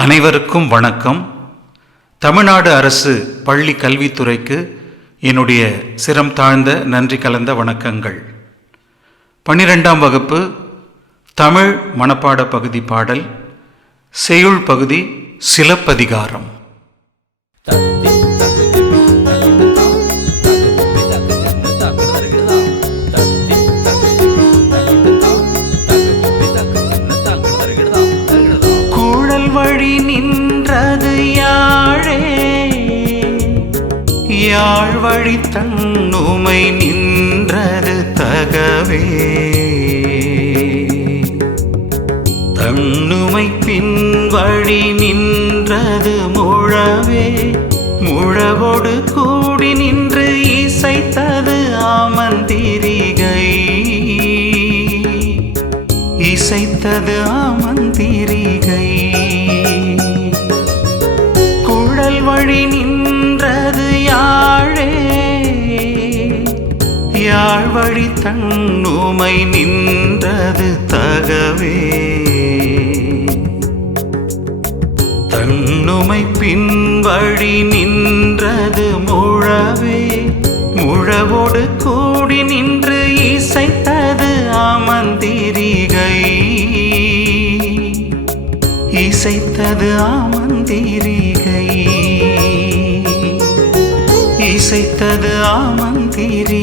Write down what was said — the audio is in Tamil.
அனைவருக்கும் வணக்கம். தமிழ்நாடு அரசு பள்ளி கல்வித்துறைக்கு என்னுடைய சிரம் தாழ்ந்த நன்றி கலந்த வணக்கங்கள். பன்னிரெண்டாம் வகுப்பு தமிழ் மனப்பாட பகுதி பாடல் செய்யுள் பகுதி சிலப்பதிகாரம். நின்றது யாழே. யாழ் வழி தன்னுமை நின்றது தகவே. தன்னுமை பின் வழி நின்றது முழவே. முழவோடு கூடி நின்று இசைத்தது ஆமந்திரிகை இசைத்தது ஆமந்திரி வழி நின்றது யாழே. யாழ் வழி தன்னுமை நின்றது தகவே. தன்னுமை பின் வழி நின்றது முழவே. முழவோடு கூடி நின்று இசைத்தது ஆமந்திரிகை இசைத்தது ஆமந்திரிகை இசைத்தது ஆமந்திரிகை